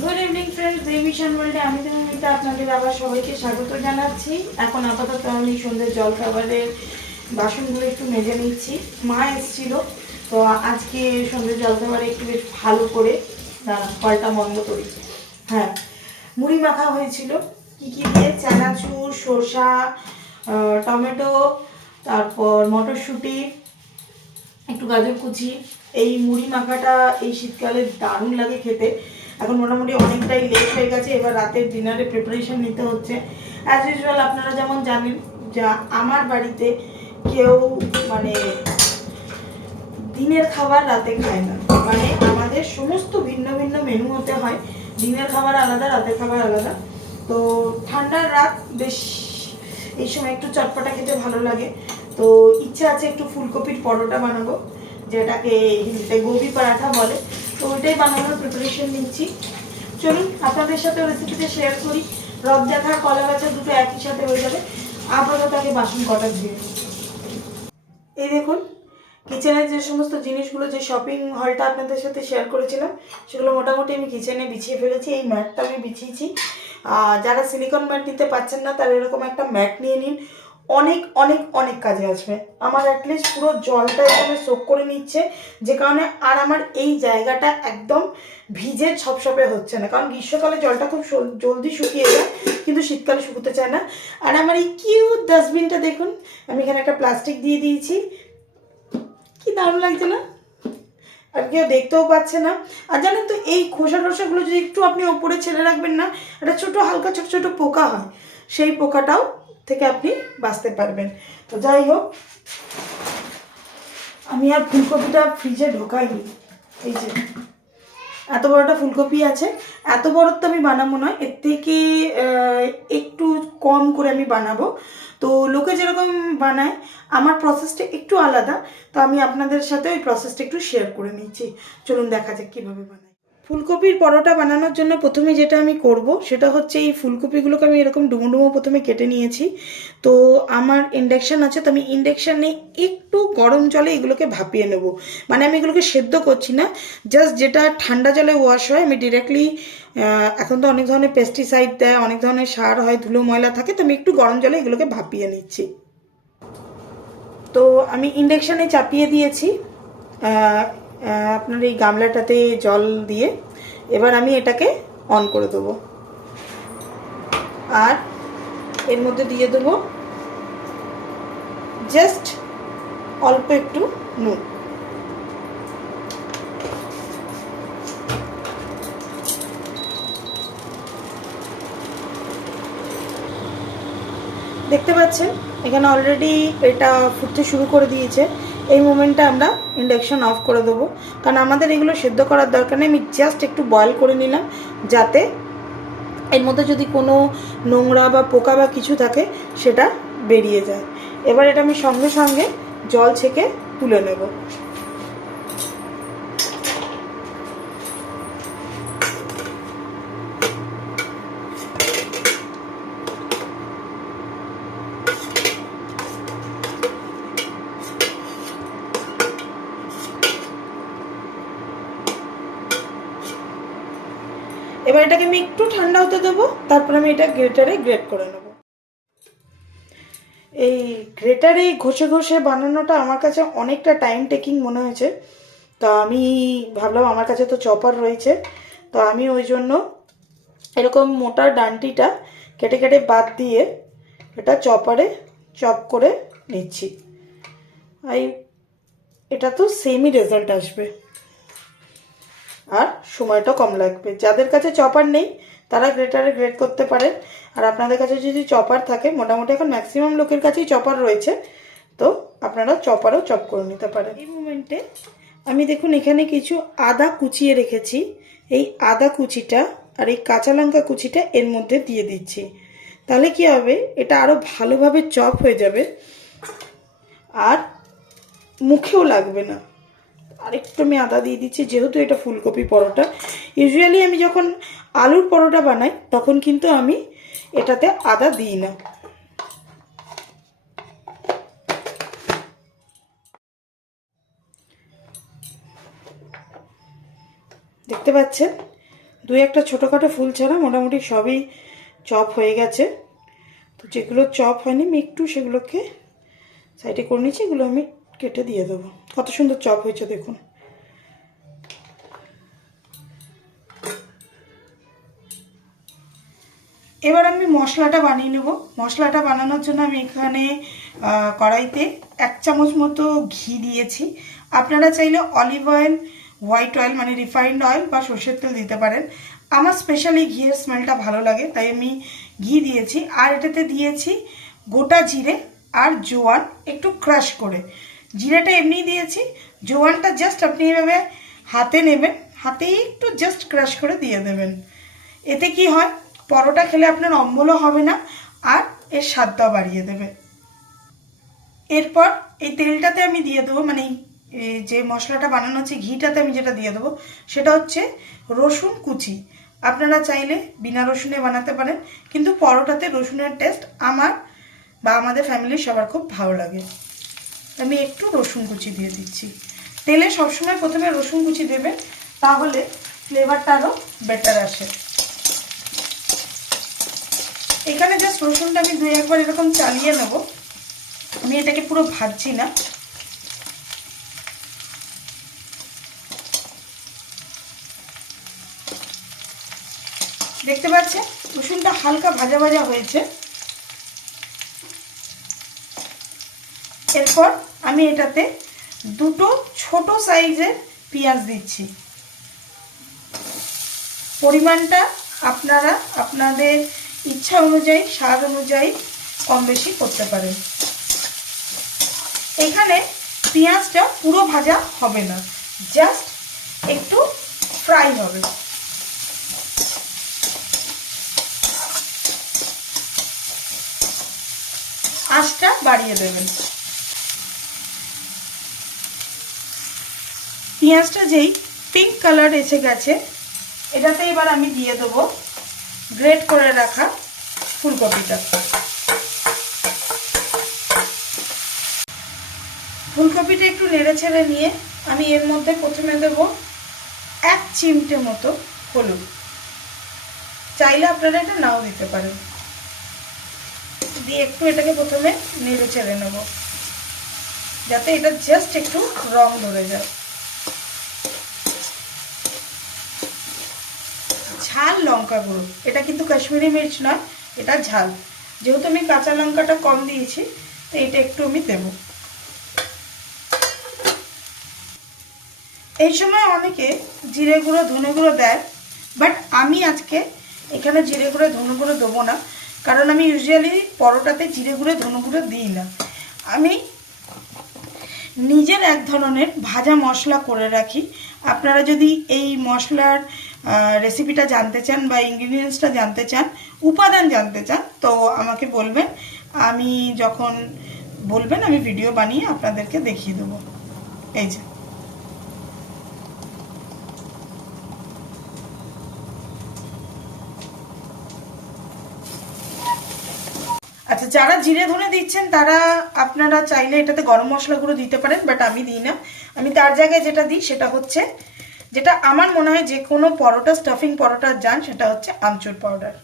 Good evening friends, দেবিশন ওয়ার্ল্ডে আমি তোমাকে আপনাদের আবার সবাইকে স্বাগত জানাচ্ছি। এখন আপাতত আমি সন্ধ্যের জল খাবারের বাসনগুলো একটু মেজে নিচ্ছি। মা এসেছিল, তো আজকে সন্ধ্যের জল খাবারে একটু বেশ ভালো করে কলটা বন্ধ করি। হ্যাঁ, মুড়ি মাখা হয়েছিল কী কী দিয়ে, চানাচুর, শসা, টমেটো, তারপর মটরশুঁটি, একটু গাজর কুচি। এই মুড়ি মাখাটা এই শীতকালে দারুণ লাগে খেতে। এখন মোটামুটি অনেকটাই লেট হয়ে গেছে, এবার রাতের ডিনারে প্রিপারেশন নিতে হচ্ছে। অ্যাজ ইউজুয়াল আপনারা যেমন জানেন, যা আমার বাড়িতে কেউ মানে দিনের খাবার রাতে খায় না, মানে আমাদের সমস্ত ভিন্ন ভিন্ন মেনু হতে হয়। দিনের খাবার আলাদা, রাতের খাবার আলাদা। তো ঠান্ডার রাত, বেশ এই সময় একটু চটপটা খেতে ভালো লাগে। তো ইচ্ছা আছে একটু ফুলকপির পরোটা বানাবো, যেটাকে হিন্দিতে গোবি পরাঠা বলে। তো ওইটাই বানানোর প্রিপারেশন নিচ্ছি। চলুন আপনাদের সাথে রেসিপিটা শেয়ার করি। রদ দেখা কলা গাছা দুটো একই সাথে হয়ে যাবে। আপাতত আগে বাসন কটা ধুয়ে নিই। এই দেখুন, কিচেনের যে সমস্ত জিনিসগুলো, যে শপিং হলটা আপনাদের সাথে শেয়ার করেছিলাম, সেগুলো মোটামুটি আমি কিচেনে বিছিয়ে ফেলেছি। এই ম্যাটটা আমি বিছিয়েছি। যারা সিলিকন ম্যাট নিতে পারছেন না, তারা এরকম একটা ম্যাট নিয়ে নিন। অনেক অনেক অনেক কাজে আসবে। আমার অ্যাটলিস্ট পুরো জলটা এখানে সোক করে নিচ্ছে, যে কারণে আর আমার এই জায়গাটা একদম ভিজে ছপছপে হচ্ছে না। কারণ গ্রীষ্মকালে জলটা খুব জলদি শুকিয়ে যায়, কিন্তু শীতকালে শুকোতে চায় না। আর আমার এই কিউট ডাস্টবিনটা দেখুন, আমি এখানে একটা প্লাস্টিক দিয়ে দিয়েছি। কি দারুণ লাগছে না? আর কেউ দেখতেও পাচ্ছে না। আর জানেন তো, এই খোসা টোসাগুলো যদি একটু আপনি ওপরে ছেড়ে রাখবেন না, একটা ছোটো হালকা ছোটো ছোটো পোকা হয়, সেই পোকাটাও থেকে আপনি বাঁচতে পারবেন। তো যাই হোক, আমি আর ফুলকপিটা ফ্রিজে ঢোকাইনি। এই যে এত বড়টা ফুলকপি আছে, এত বড় তো আমি বানাবো না, এর থেকে একটু কম করে আমি বানাবো। তো লোকে যেরকম বানায়, আমার প্রসেসটা একটু আলাদা। তো আমি আপনাদের সাথে ওই প্রসেসটা একটু শেয়ার করে নিচ্ছি। চলুন দেখা যাক কীভাবে বানাই। ফুলকপির পরোটা বানানোর জন্য প্রথমে যেটা আমি করব, সেটা হচ্ছে এই ফুলকপিগুলোকে আমি এরকম ডুমো ডুমো প্রথমে কেটে নিয়েছি। তো আমার ইন্ডাকশান আছে, তো আমি ইন্ডাকশানে একটু গরম জলে এগুলোকে ভাপিয়ে নেব। মানে আমি এগুলোকে সেদ্ধ করছি না, জাস্ট যেটা ঠান্ডা জলে ওয়াশ হয় আমি ডিরেক্টলি, এখন তো অনেক ধরনের পেস্টিসাইড দেয়, অনেক ধরনের সার হয়, ধুলো ময়লা থাকে, তো আমি একটু গরম জলে এগুলোকে ভাপিয়ে নিচ্ছি। তো আমি ইন্ডাকশানে চাপিয়ে দিয়েছি আপনার এই গামলাটাতে জল দিয়ে। এবার আমি এটাকে অন করে দেবো, আর এর মধ্যে দিয়ে দেবো জাস্ট অল্প একটু নুন। দেখতে পাচ্ছেন এখানে অলরেডি এটা ফুটতে শুরু করে দিয়েছে। এই মোমেন্টে আমরা ইন্ডাকশন অফ করে দেবো, কারণ আমাদের এগুলো সেদ্ধ করার দরকার নেই। আমি জাস্ট একটু বয়েল করে নিলাম, যাতে এর মধ্যে যদি কোনো নোংরা বা পোকা বা কিছু থাকে সেটা বেরিয়ে যায়। এবার এটা আমি সঙ্গে সঙ্গে জল ছেঁকে তুলে নেব। এবার এটাকে আমি একটু ঠান্ডা হতে দেবো, তারপর আমি এটা গ্রেটারে গ্রেট করে নেব। এই গ্রেটারে ঘষে ঘষে বানানোটা আমার কাছে অনেকটা টাইম টেকিং মনে হয়েছে। তো আমি ভাবলাম আমার কাছে তো চপার রয়েছে, তো আমি ওই জন্য এরকম মোটা ডান্টিটা কেটে কেটে বাদ দিয়ে এটা চপারে চপ করে নিচ্ছি। এই এটা তো সেমই রেজাল্ট আসবে, আর সময়টা কম লাগবে। যাদের কাছে চপার নেই তারা গ্রেটারে গ্রেট করতে পারেন, আর আপনাদের কাছে যদি চপার থাকে, মোটামুটি এখন ম্যাক্সিমাম লোকের কাছেই চপার রয়েছে, তো আপনারা চপারও চপ করে নিতে পারেন। এই মোমেন্টে আমি দেখুন এখানে কিছু আদা কুচিয়ে রেখেছি, এই আদা কুচিটা আর এই কাঁচা লঙ্কা কুচিটা এর মধ্যে দিয়ে দিচ্ছি। তাহলে কি হবে, এটা আরও ভালোভাবে চপ হয়ে যাবে, আর মুখেও লাগবে না। আরেকটু আমি আদা দিয়ে দিচ্ছি, যেহেতু এটা ফুলকপি পরোটা। ইউজুয়ালি আমি যখন আলুর পরোটা বানাই তখন কিন্তু আমি এটাতে আদা দিই না। দেখতে পাচ্ছেন দুই একটা ছোটোখাটো ফুল ছাড়া মোটামুটি সবই চপ হয়ে গেছে। তো যেগুলো চপ হয়নি আমি একটু সেগুলোকে সাইডে করে নিচ্ছি, এগুলো আমি কেটে দিয়ে দেবো। কত সুন্দর চপ হয়েছে দেখুন। এবার আমি মশলাটা বানিয়ে নেব। মশলাটা বানানোর জন্য আমি এখানে কড়াইতে 1 চামচ মতো ঘি দিয়েছি। আপনারা চাইলে অলিভ অয়েল, হোয়াইট অয়েল মানে রিফাইন্ড অয়েল বা সর্ষের তেল দিতে পারেন। আমার স্পেশালি ঘিয়ের স্মেলটা ভালো লাগে, তাই আমি ঘি দিয়েছি। আর এটাতে দিয়েছি গোটা জিরে আর জোয়ান একটু ক্রাশ করে। জিরেটা এমনি দিয়েছি, জোয়ানটা জাস্ট আপনি এভাবে হাতে নেবেন, হাতে একটু জাস্ট ক্রাশ করে দিয়ে দেবেন। এতে কি হয়, পরোটা খেলে আপনার অম্বলও হবে না আর এর স্বাদটাও বাড়িয়ে দেবে। এরপর এই তেলটাতে আমি দিয়ে দেবো, মানে এই যে মশলাটা বানানো হচ্ছে ঘিটাতে আমি যেটা দিয়ে দেবো সেটা হচ্ছে রসুন কুচি। আপনারা চাইলে বিনা রসুনে বানাতে পারেন, কিন্তু পরোটাতে রসুনের টেস্ট আমার বা আমাদের ফ্যামিলির সবার খুব ভালো লাগে। আমি একটু রসুন কুচি দিয়ে দিচ্ছি। তেলে সবসময় প্রথমে রসুন কুচি দেবেন, তাহলে ফ্লেভারটা আরও বেটার আসে। এখানে জাস্ট রসুনটা আমি 2-1 বার এরকম চালিয়ে নেব, আমি এটাকে পুরো ভাজছি না। দেখতে পাচ্ছেন রসুনটা হালকা ভাজা ভাজা হয়েছে। এরপর আমি এটাতে 2টো ছোট সাইজের পেঁয়াজ দিচ্ছি। পরিমাণটা আপনারা আপনাদের ইচ্ছা অনুযায়ী, স্বাদ অনুযায়ী কম বেশি করতে পারেন। এখানে পেঁয়াজটা পুরো ভাজা হবে না, জাস্ট একটু ফ্রাই হবে। আঁচটা বাড়িয়ে দেবেন। পেঁয়াজটা যেই পিঙ্ক কালার এসে গেছে, এটাতে এবার আমি দিয়ে দেবো গ্রেট করে রাখা ফুলকপিটা। ফুলকপিটা একটু নেড়ে ছেড়ে নিয়ে আমি এর মধ্যে প্রথমে দেব 1 চিমটে মতো হলুদ। চাইলে আপনারা এটা নাও দিতে পারেন। দিয়ে একটু এটাকে প্রথমে নেড়ে ছেড়ে নেব, যাতে এটা জাস্ট একটু রং ধরে যায়। ঝাল লঙ্কা গুঁড়ো, এটা কিন্তু কাশ্মীরি মির্চ নয়, এটা ঝাল। যেহেতু আমি কাঁচা লঙ্কাটা কম দিয়েছি, তো এটা একটু আমি দেব। এই সময় অনেকে জিরে গুঁড়ো, ধনে গুঁড়ো দেয়, বাট আমি আজকে এখানে জিরে গুঁড়ো, ধনে গুঁড়ো দেবো না, কারণ আমি ইউজুয়ালি পরোটাতে জিরে গুঁড়ো, ধনে গুঁড়ো দিই না। আমি নিজের এক ধরনের ভাজা মশলা করে রাখি। আপনারা যদি এই মশলার রেসিপিটা জানতে চান বা ইনগ্রিডিয়েন্টসটা জানতে চান, উপাদান জানতে চান, তো আমাকে বলবেন। আমি যখন বলবেন আমি ভিডিও বানিয়ে আপনাদেরকে দেখিয়ে দেবো। এই যে আচ্ছা, যারা জিরে ধনে দিচ্ছেন তারা আপনারা চাইলে এটাতে গরম মশলা গুঁড়ো দিতে পারেন, বাট আমি দিই না। আমি তার জায়গায় যেটা দিই সেটা হচ্ছে, যেটা আমার মনে হয় যে কোনো পরোটা, স্টাফিং পরোটা যান, সেটা হচ্ছে আমচুর পাউডার।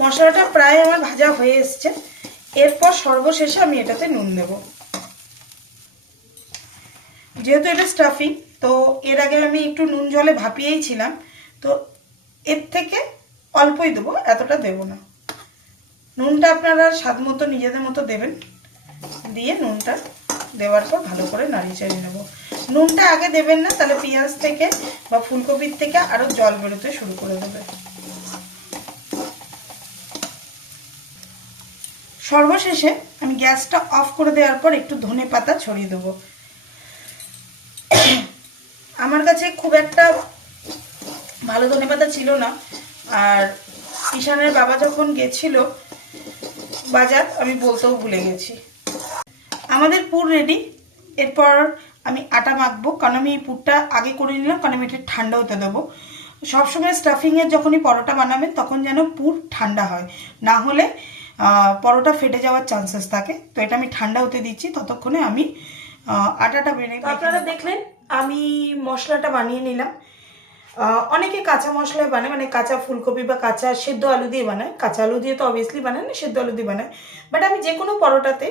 মশলাটা প্রায় আমার ভাজা হয়ে এসছে। এরপর সর্বশেষে আমি এটাতে নুন দেব। যেহেতু এটা স্টাফিং, তো এর আগে আমি একটু নুন জলে ভাপিয়েই ছিলাম, তো এর থেকে অল্পই দেবো, এতটা দেব না। নুনটা আপনারা স্বাদ মতো নিজেদের মতো দেবেন। দিয়ে নুনটা দেওয়ার পর ভালো করে নাড়িয়ে চাড়িয়ে নেব। নুনটা আগে দেবেন না, তাহলে পেঁয়াজ থেকে বা ফুলকপির থেকে আরো জল বেরোতে শুরু করে দেবে। সর্বশেষে আমি গ্যাসটা অফ করে দেওয়ার পর একটু ধনে পাতা ছড়িয়ে দেবো। আমার কাছে খুব একটা ভালো ধনে পাতা ছিল না, আর ঈশানের বাবা যখন গেছিল বাজার, আমি বলতেও ভুলে গেছি। আমাদের পুর রেডি। এরপর আমি আটা মাখবো, কারণ আমি এই পুরটা আগে করে নিলাম, কারণ আমি এটা ঠান্ডা হতে দেবো। সবসময় স্টাফিংয়ের যখনই পরোটা বানাবেন তখন যেন পুর ঠান্ডা হয়, না হলে পরোটা ফেটে যাওয়ার চান্সেস থাকে। তো এটা আমি ঠান্ডা হতে দিচ্ছি, ততক্ষণে আমি আটাটা আপনারা দেখলেন আমি মশলাটা বানিয়ে নিলাম। অনেকে কাঁচা মশলায় বানায়, মানে কাঁচা ফুলকপি বা কাঁচা সেদ্ধ আলু দিয়ে বানায়। কাঁচা আলু দিয়ে তো অবভিয়াসলি বানায় না, সেদ্ধ আলু দিয়ে বানায়। বাট আমি যে কোনো পরোটাতে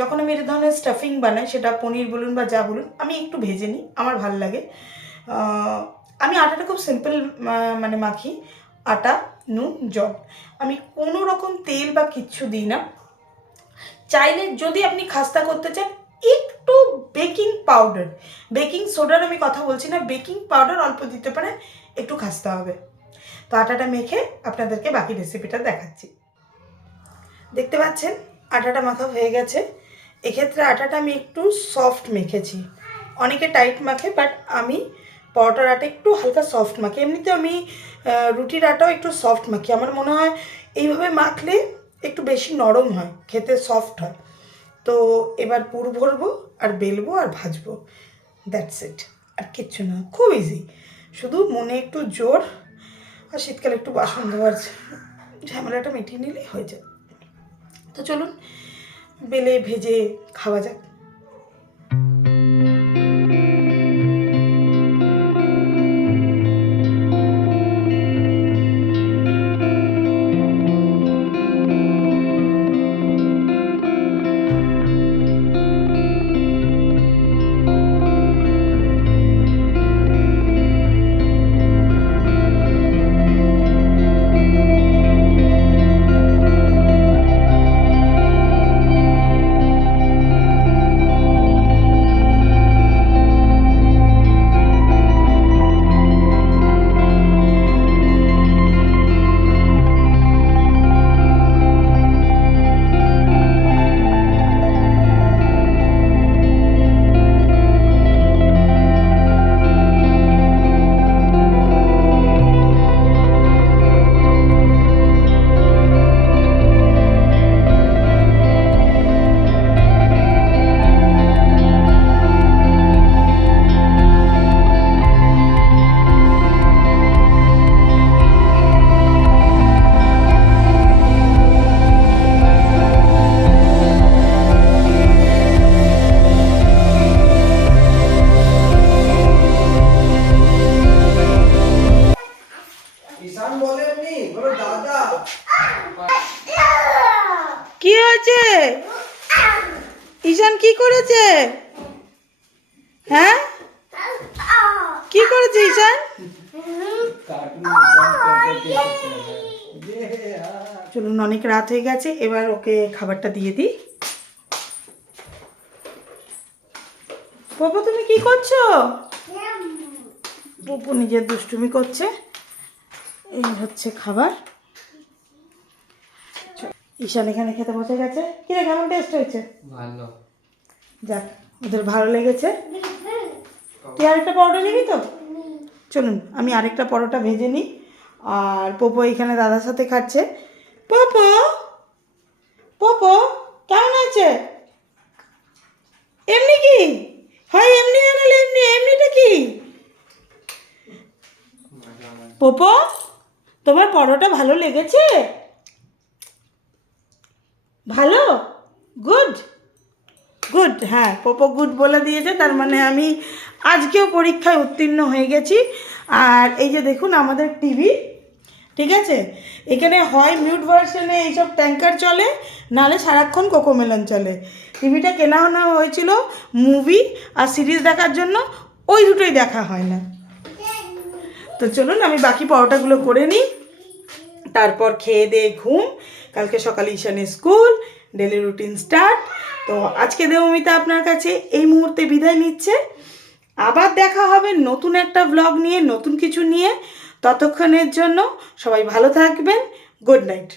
যখন আমি এই ধরনের স্টাফিং বানাই, সেটা পনির বলুন বা যা বলুন, আমি একটু ভেজে নিই, আমার ভালো লাগে। আমি আটাটা খুব সিম্পল মানে মাখি, আটা, নুন, জল। আমি কোনো রকম তেল বা কিচ্ছু দিই না। চাইলে যদি আপনি খাস্তা করতে চান একটু বেকিং পাউডার, বেকিং সোডার আমি কথা বলছি না, বেকিং পাউডার অল্প দিতে পারেন, একটু খাস্তা হবে। তো আটাটা মেখে আপনাদেরকে বাকি রেসিপিটা দেখাচ্ছি। দেখতে পাচ্ছেন আটাটা মাখা হয়ে গেছে। এক্ষেত্রে আটাটা আমি একটু সফট মেখেছি, অনেকে টাইট মাখে, বাট আমি পরোটার আটা একটু হালকা সফট মাখি। এমনিতে আমি রুটির আটাও একটু সফট মাখি, আমার মনে হয় এইভাবে মাখলে একটু বেশি নরম হয়, খেতে সফট হয়। তো এবার পুর ভরবো আর বেলবো আর ভাজবো, দ্যাটস ইট, আর কিচ্ছু না, খুব ইজি। শুধু মনে একটু জোর আর শীতকালে একটু বাসন ধোয়ার ঝামেলাটা মিটিয়ে নিলেই হয়ে যায়। তো চলুন বেলে ভেজে খাওয়া যাক। কি হয়েছে? ঈশান কি করেছে? হ্যাঁ, কি করেছে ঈশান? চলুন, অনেক রাত হয়ে গেছে, এবার ওকে খাবারটা দিয়ে দিই। পপু তুমি কি করছো? পপু নিজের দুষ্টুমি করছে। এই হচ্ছে খাবার। ঈশান এখানে খেতে বসে গেছে। কি রে, কেমন টেস্ট হয়েছে? ভালো। যাক, ওদের ভালো লেগেছে। তুই আরেকটা পরোটা নিবি তো? চলুন আমি আরেকটা পরোটা ভেজে নিই। আর পপো এখানে দাদার সাথে খাচ্ছে। পপো, পপো কেমন আছে? এমনি কি হয়? এমনি আনালে এমনি, এমনিটা কি? পপো তোমার পরোটা ভালো লেগেছে? ভালো, গুড গুড। হ্যাঁ, পপো গুড বলে দিয়েছে, তার মানে আমি আজকেও পরীক্ষায় উত্তীর্ণ হয়ে গেছি। আর এই যে দেখুন আমাদের টিভি, ঠিক আছে, এখানে হয় মিউট ভার্সনে এইসব ট্যাঙ্কার চলে, নাহলে সারাক্ষণ কোকোমেলন চলে। টিভিটা কেনা হয়েছিল মুভি আর সিরিজ দেখার জন্য, ওই দুটোই দেখা হয় না। তো চলুন আমি বাকি পরোটাগুলো করে নিই, তারপর খেয়ে দিয়ে ঘুম। কালকে সকালে ঈশানের স্কুল, ডেলি রুটিন স্টার্ট। তো আজকে দেবমিতা আপনার কাছে এই মুহূর্তে বিদায় নিচ্ছে। আবার দেখা হবে নতুন একটা ব্লগ নিয়ে, নতুন কিছু নিয়ে। ততক্ষণের জন্য সবাই ভালো থাকবেন। Good night.